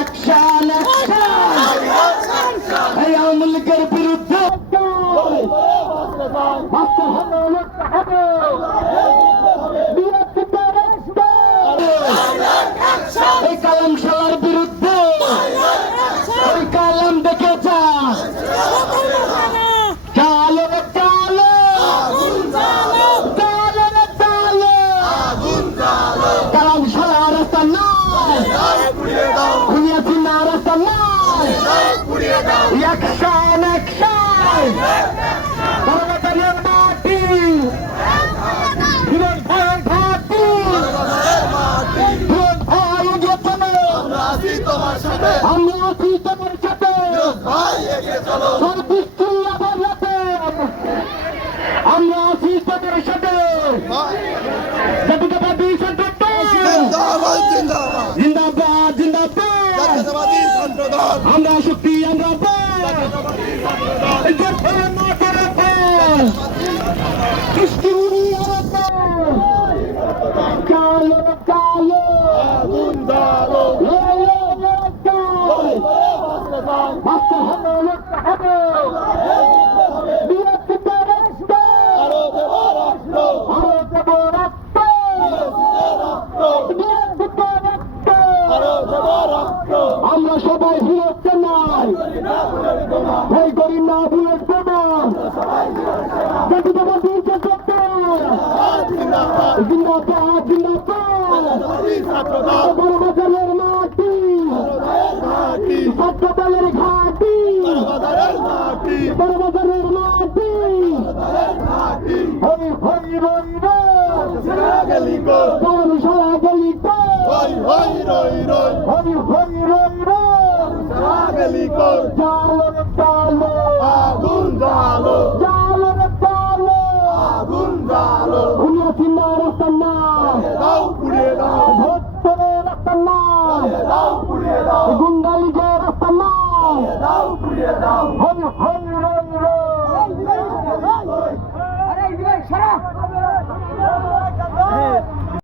action action এই আওয়ামী লীগের বিরুদ্ধে এই কালাম শালার বিরুদ্ধে ওই কালাম দেখে যা চালো রে চালো চালো রে চালো কালাম শালা রাস্তা নাই খুনিয়াছি না রাস্তা নাই অ্যাকশন অ্যাকশন ধর্মতানের মাটি ফিরোজ ভাইয়ের ঘাটি ফিরোজ ভাই গেছে আমরা আছি তোমার সাথে সর্বস্তুল্লাহ বলতে আমরা আছি তোমার সাথে জাতীয়তাবাদী জিন্দাবাদ জিন্দাবাদ আমরা শক্তি আমরা কালো কালো আমরা সবাই ভুলতে নাই ভয় করি না ভুলের প্রমাণ জাতীয়তাবাদী জিন্দাবাদ জিন্দাবাদ বড় বাজারের মাটি ছাত্র দলের ঘাটি বড় বাজারের মাটি হই হই রই রই কালাম শালা গলি হই হই রই রই চালো